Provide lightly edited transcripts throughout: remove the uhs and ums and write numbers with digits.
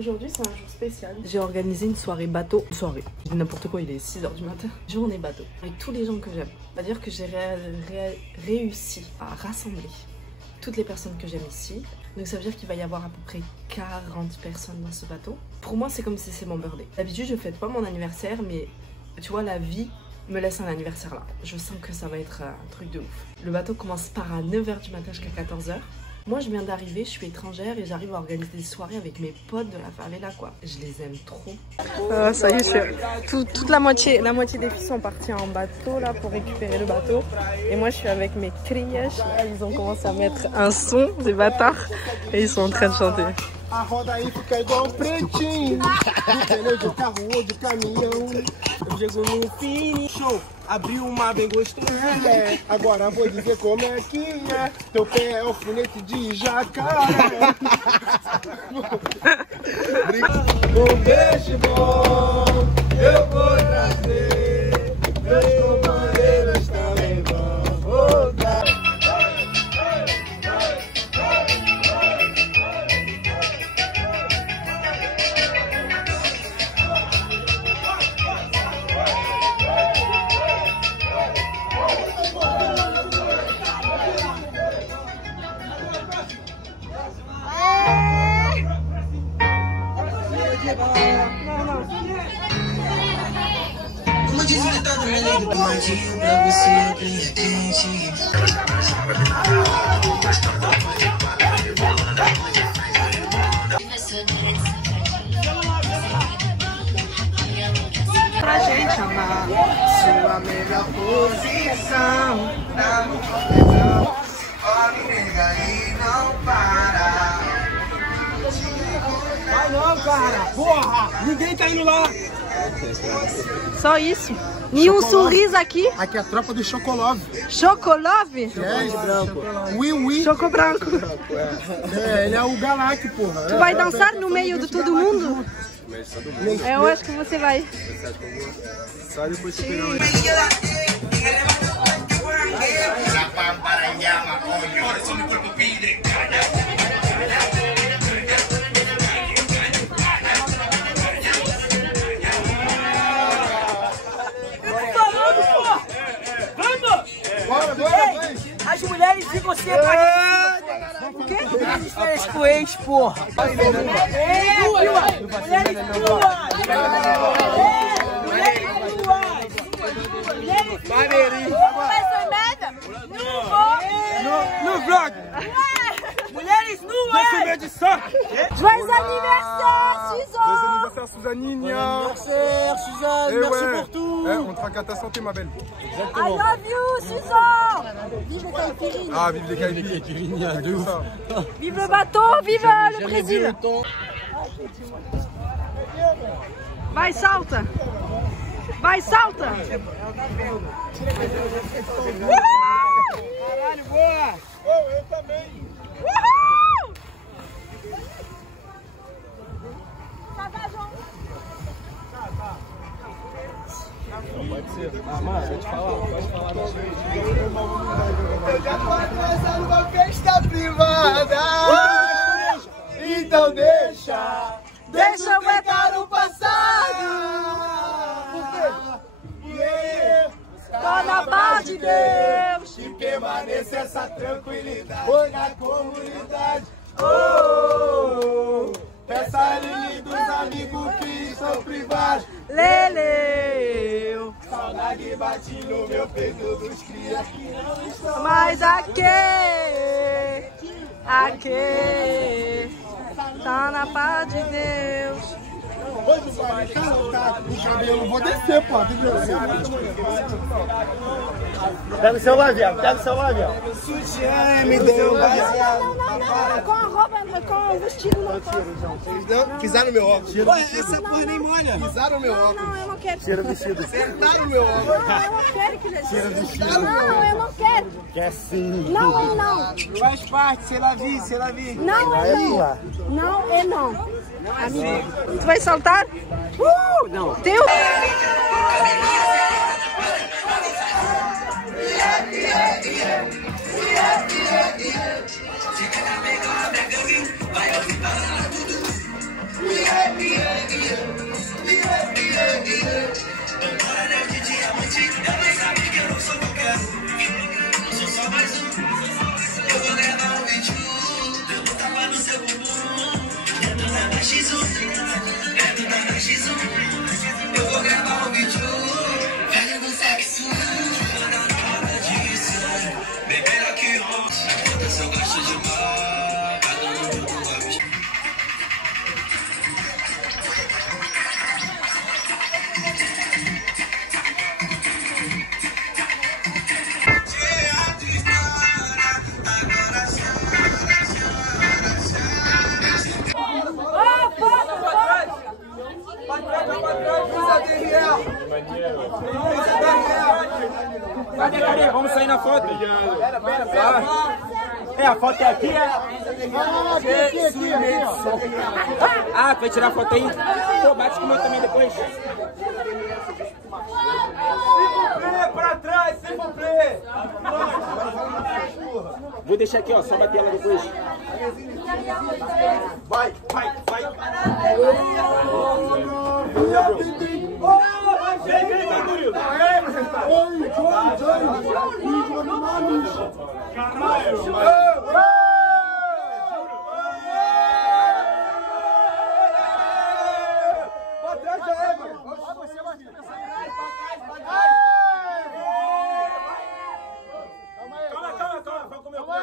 Aujourd'hui c'est un jour spécial. J'ai organisé une soirée bateau. Soirée, je dis n'importe quoi, il est 6 h du matin. Journée bateau. Avec tous les gens que j'aime. C'est-à-dire que j'ai réussi à rassembler toutes les personnes que j'aime ici. Donc ça veut dire qu'il va y avoir à peu près 40 personnes dans ce bateau. Pour moi c'est comme si c'est mon birthday. D'habitude je fête pas mon anniversaire, mais tu vois la vie me laisse un anniversaire là. Je sens que ça va être un truc de ouf. Le bateau commence par à 9 h du matin jusqu'à 14 h. Moi je viens d'arriver, je suis étrangère et j'arrive à organiser des soirées avec mes potes de la favela quoi. Je les aime trop. Ça y est, toute la moitié des filles sont parties en bateau là pour récupérer le bateau. Et moi je suis avec mes criaches là, ils ont commencé à mettre un son, des bâtards, et ils sont en train de chanter. A roda aí fica igual um pretinho, do pneu de carro ou de caminhão. Eu chego no fim, show, abriu uma bem gostosinha. Agora vou dizer como é que é. Teu pé é alfinete de jacaré. Beijo bom, eu vou trazer. Meus companheiros também vão dar. Como diz o ditado, me lembro do mandinho pra você, a linha quente. Pra gente amar Sua melhor posição na multidão. Olha, nega, e não para. Vai não, cara! Porra! Ninguém tá indo lá! Só isso. Nenhum sorriso aqui. Aqui é a tropa do Chocolove. Chocolove? É, branco. Oui. Choco branco. É, ele é o Galac, porra. Tu vai dançar no meio de todo mundo? Eu acho que você vai. Só depois você pegar As mulheres ficam sempre aqui. O quê? Eles fez com ex, porra. Mulheres nuas! Maneirinho. no vlog. Mulheres nuas! Já filmei de saco. Joyeux anniversaire, Suzanne! Joyeux anniversaire, Suzanine. Anniversaire, Suzanne, merci pour tout. On te raquette ta santé, ma belle. I love you, Suzanne! Vive les caipirinhas! Ah, vive les caipirinhas, de ouf. Vive le bateau, vive le Brésil! Vai, salta! Vai, salta! Caralho, boa! Eu também. Uhul! Pode ser. Ah, mano, vou te falar. Pode falar. Eu já tô atrasando uma festa privada. Então deixa eu pegar o passado. Por quê? Tá na paz de Deus! E permaneça essa tranquilidade na comunidade. Oh, peça a Lili dos amigos que estão privados. Leleu! Saudade bate no meu peito dos crias que não estão. Mas aqui tá na paz de Deus. O cabelo, vou descer, pô. Pega o celular, viado. Pega o celular, viado. Me deu Não, com a roupa, com o vestido não pode. Pisaram meu óculos. Ué, essa porra nem molha. Pisaram meu óculos. Não, eu não quero. Tira o vestido. Acertaram meu óculos. Não, eu não quero que ele... Não, eu não quero. Quer sim. Não, eu não. Faz parte, sei lá vi. Não, eu não. Não, eu não. Amigo, tu vai saltar? Não. Teu... Yeah. Cadê? Vamos sair na foto. Pera. É, a foto é aqui, é? Aqui, Ah, tu vai tirar a foto aí? Pô, bate com o meu também depois. Pra trás, sem bublé. Vou deixar aqui, ó, só bater ela depois. Vai. Vem, Murilo. Calma, vamos comer o pão.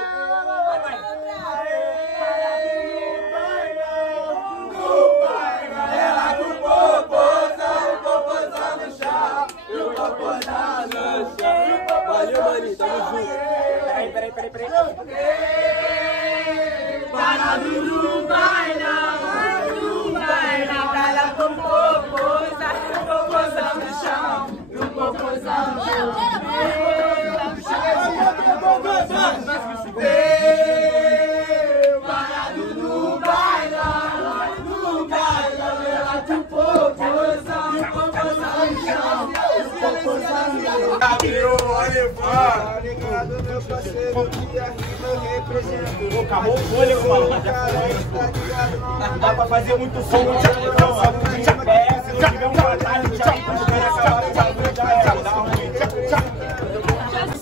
Valeu, maninho, tamo junto. Peraí. Parado no baila com poposa no chão, no popozão no chão. Parado no baila, ela com popozão no chão, popozão no chão. Tá ligado, meu parceiro, que a rima representa. Acabou o fôlego, mano. Não dá pra fazer muito som, não sabe o que de pé. Se não tiver um batalho, já dá ruim.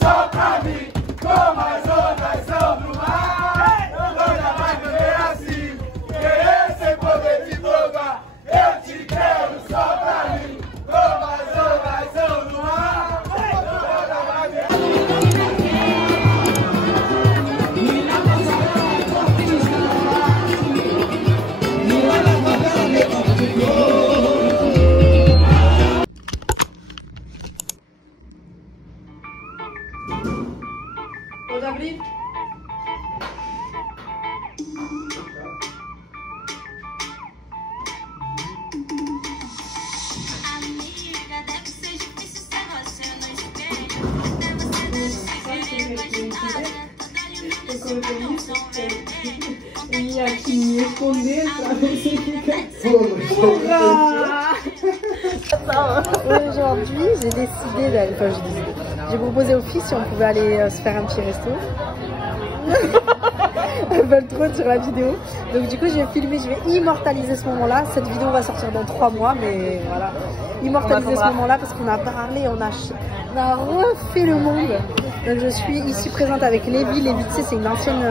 Só pra mim, como as ondas são no mar. Nunca vai viver assim, querer sem poder te drogar. Eu te quero só pra mim, como as ondas são no mar. Nunca vai viver. Pode abrir? Amiga, deve ser difícil ser você no espelho. Até você não se ver imaginada. Toda linda não são vermelho. E aqui me esconder pra você ficar. Aujourd'hui, j'ai décidé d'aller. Enfin, j'ai proposé aux filles si on pouvait aller se faire un petit resto. Elles veulent trop sur la vidéo. Donc, du coup, je vais filmer, je vais immortaliser ce moment-là. Cette vidéo va sortir dans 3 mois, mais voilà. Immortaliser ce moment-là parce qu'on a parlé, on a refait le monde. Donc, je suis ici présente avec Lévi. Lévi, tu sais, c'est une ancienne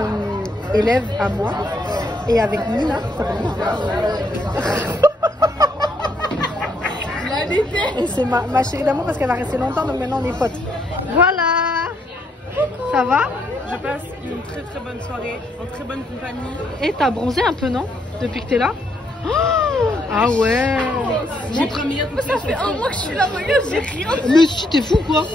élève à moi. Et avec Nina. Et c'est ma chérie d'amour parce qu'elle va rester longtemps, donc maintenant on est potes. Voilà. Ça va? Je passe une très très bonne soirée, en très bonne compagnie. Et t'as bronzé un peu, non? Depuis que t'es là? Oh, ah ouais. J'ai promis. Ça fait un mois que je suis là, regarde, j'ai rien. Mais si, t'es fou quoi?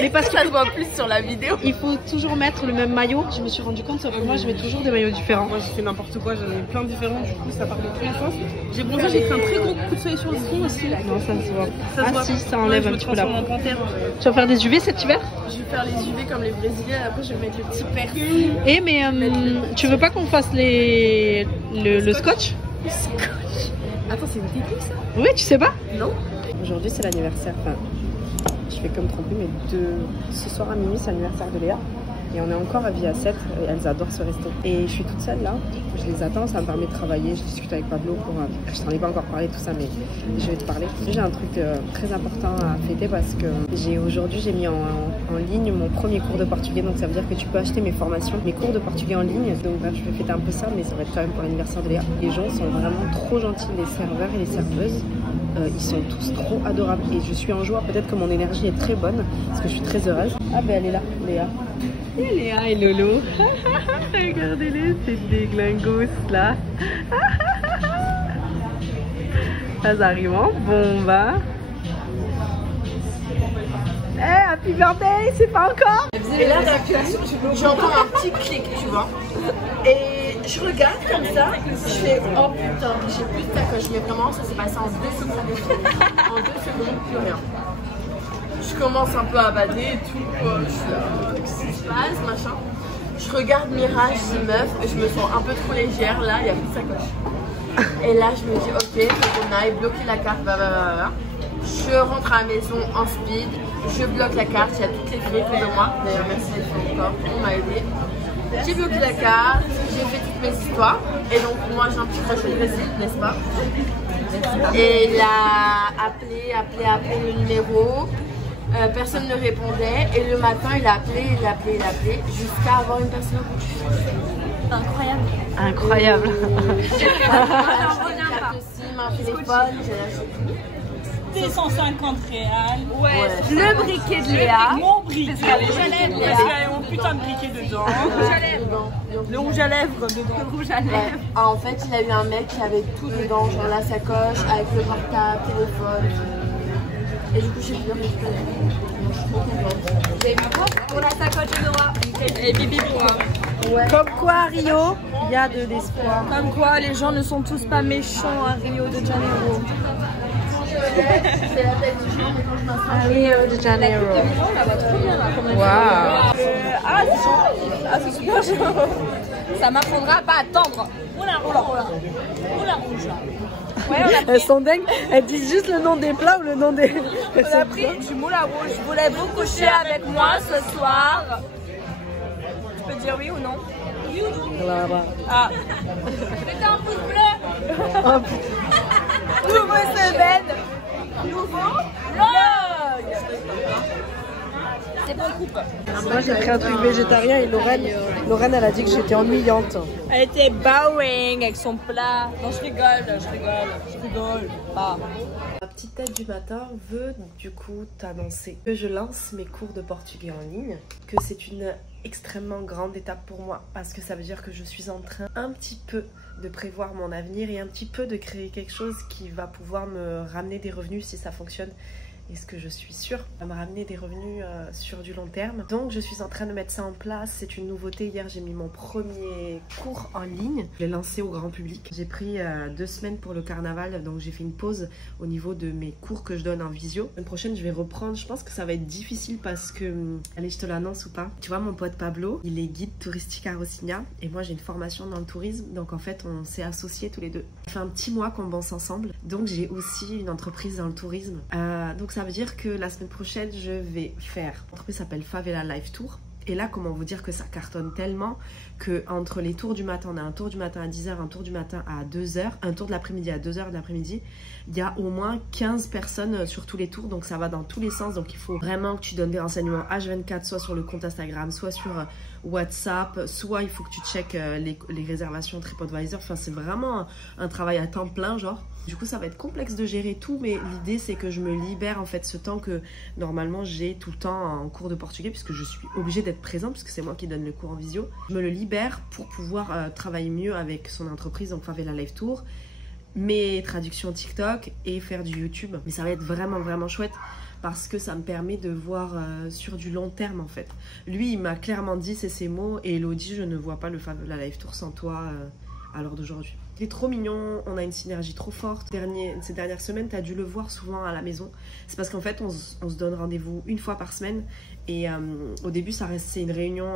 Mais parce que ça se voit plus sur la vidéo. Il faut toujours mettre le même maillot. Je me suis rendu compte, sauf que moi je mets toujours des maillots différents. Moi je fais n'importe quoi, j'en ai plein différents, du coup ça part dans tous les sens. J'ai bronzé, j'ai pris un très gros coup de soleil sur le front aussi. Non, ça se voit. Ça se voit. Si, ça enlève un petit peu la peau. En panthère. Tu vas faire des UV cet hiver? Je vais faire les UV comme les Brésiliens, après je vais mettre le petit persil. Eh mais tu veux pas qu'on fasse le scotch? Le scotch. Attends, c'est une technique ça? Oui, tu sais pas? Non. Aujourd'hui c'est l'anniversaire, enfin je fais comme tromper, mais ce soir à minuit c'est l'anniversaire de Léa. Et on est encore à vie à 7, et elles adorent ce resto. Et je suis toute seule là, je les attends, ça me permet de travailler. Je discute avec Pablo pour... je t'en ai pas encore parlé tout ça, mais je vais te parler. J'ai un truc très important à fêter parce que aujourd'hui j'ai mis en ligne mon premier cours de portugais. Donc ça veut dire que tu peux acheter mes formations, mes cours de portugais en ligne. Donc je vais fêter un peu ça, mais ça va être quand même pour l'anniversaire de Léa. Les gens sont vraiment trop gentils, les serveurs et les serveuses. Ils sont tous trop adorables. Et je suis en joie, peut-être que mon énergie est très bonne parce que je suis très heureuse. Ah ben elle est là, Léa. Et Léa et Lolo. Regardez-les, c'est des glingos là. Elles arrivent en bombe. Hey, happy birthday, c'est pas encore. Et là, j'entends un petit clic, tu vois. Et je regarde comme ça, je fais oh putain, j'ai plus de sacoche. Mais vraiment, ça s'est passé en 2 secondes. En 2 secondes, plus rien. Je commence un peu à bader et tout. Je suis là, qu'est-ce qui se passe, machin. Je regarde Mirage, je dis meuf, je me sens un peu trop légère là, il n'y a plus de sacoche. Et là, je me dis ok, faut qu'on aille bloquer la carte, Je rentre à la maison en speed, je bloque la carte, il y a toutes les clés de moi. D'ailleurs, merci encore, on m'a aidé. J'ai bloqué la carte, j'ai fait toutes mes histoires. Et donc, moi, j'ai un petit crochet de récit, n'est-ce pas? Et il a appelé le numéro. Personne ne répondait. Et le matin, il a appelé, jusqu'à avoir une personne au bout du fil. Incroyable. Incroyable. Un téléphone, j'ai lâché tout. Des 150 réals. Ouais. Le briquet de Léa. Mon briquet. Parce qu'il y a mon putain de briquet dedans. Le rouge à lèvres dedans. Le rouge à lèvres. Ouais. Ah, en fait, il a eu un mec qui avait tout dedans, genre la sacoche, avec le portable, téléphone. Et du coup, j'ai pu le récupérer. Je suis trop contente. J'ai mis pour la sacoche de Nora. Et bibi pour moi. Ouais. Comme quoi, Rio, il y a de l'espoir. Comme quoi, les gens ne sont tous pas méchants à Rio de Janeiro. C'est la tête du champ, mais quand je m'assois. Rio de Janeiro. On la voit trop bien là. Waouh. C'est chaud. Ah, c'est super chaud. Ça m'apprendra à pas attendre. Oula. Ouais, elles sont dingues, elles disent juste le nom des plats ou le nom des... On a pris du moule à rouge. Voulez-vous coucher avec moi ce soir? Tu peux dire oui ou non? Oui ou non? Là-bas. Ah. Mettez un pouce bleu. Nouveau semaine. Nouveau vlog. C'est bon coupe. Moi j'ai pris un truc végétarien et Lorraine elle a dit que j'étais ennuyante. Elle était boring avec son plat. Non, je rigole. Pas. Ma petite tête du matin veut du coup t'annoncer que je lance mes cours de portugais en ligne, que c'est une extrêmement grande étape pour moi parce que ça veut dire que je suis en train un petit peu de prévoir mon avenir et un petit peu de créer quelque chose qui va pouvoir me ramener des revenus si ça fonctionne. Et ce que je suis sûre va me ramener des revenus sur du long terme. Donc je suis en train de mettre ça en place. C'est une nouveauté. Hier j'ai mis mon premier cours en ligne. Je l'ai lancé au grand public. J'ai pris 2 semaines pour le carnaval. Donc j'ai fait une pause au niveau de mes cours que je donne en visio. L'année prochaine je vais reprendre. Je pense que ça va être difficile parce que... Allez, je te l'annonce ou pas? Tu vois, mon pote Pablo, il est guide touristique à Rocinha. Et moi j'ai une formation dans le tourisme. Donc en fait on s'est associés tous les deux. Ça fait un petit mois qu'on bosse ensemble. Donc j'ai aussi une entreprise dans le tourisme. Donc ça veut dire que la semaine prochaine, je vais faire... L'entreprise s'appelle Favela Live Tour. Et là, comment vous dire que ça cartonne tellement que entre les tours du matin, on a un tour du matin à 10h, un tour du matin à 2h, un tour de l'après-midi à 2h de l'après-midi. Il y a au moins 15 personnes sur tous les tours, donc ça va dans tous les sens. Donc il faut vraiment que tu donnes des renseignements H24, soit sur le compte Instagram, soit sur WhatsApp, soit il faut que tu checkes les réservations TripAdvisor. Enfin, c'est vraiment un travail à temps plein, genre. Du coup, ça va être complexe de gérer tout, mais l'idée, c'est que je me libère, en fait, ce temps que, normalement, j'ai tout le temps en cours de portugais, puisque je suis obligée d'être présente, puisque c'est moi qui donne le cours en visio. Je me le libère pour pouvoir travailler mieux avec son entreprise, donc Favela Live Tour, mes traductions TikTok et faire du YouTube. Mais ça va être vraiment, vraiment chouette, parce que ça me permet de voir sur du long terme, en fait. Lui, il m'a clairement dit, c'est ses mots, et Elodie, je ne vois pas le Favela Live Tour sans toi à l'heure d'aujourd'hui. Il est trop mignon, on a une synergie trop forte. Ces dernières semaines, tu as dû le voir souvent à la maison. C'est parce qu'en fait, on se donne rendez-vous une fois par semaine. Et au début, c'est une réunion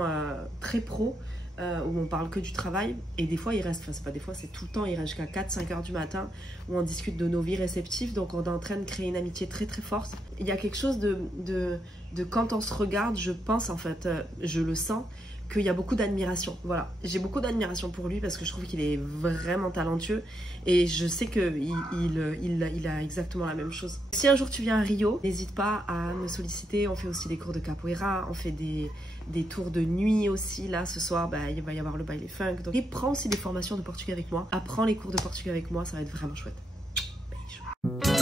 très pro. où on parle que du travail. Et des fois, il reste, enfin c'est pas des fois, c'est tout le temps, il reste jusqu'à 4-5 heures du matin où on discute de nos vies réceptives. Donc on est en train de créer une amitié très très forte. Il y a quelque chose de quand on se regarde, je pense en fait, je le sens, qu'il y a beaucoup d'admiration. Voilà, j'ai beaucoup d'admiration pour lui parce que je trouve qu'il est vraiment talentueux et je sais qu'il a exactement la même chose. Si un jour tu viens à Rio, n'hésite pas à me solliciter. On fait aussi des cours de capoeira, on fait des tours de nuit aussi. Là, ce soir, bah, il va y avoir le baile funk. Donc, et prends aussi des formations de portugais avec moi. Apprends les cours de portugais avec moi, ça va être vraiment chouette. Beijo.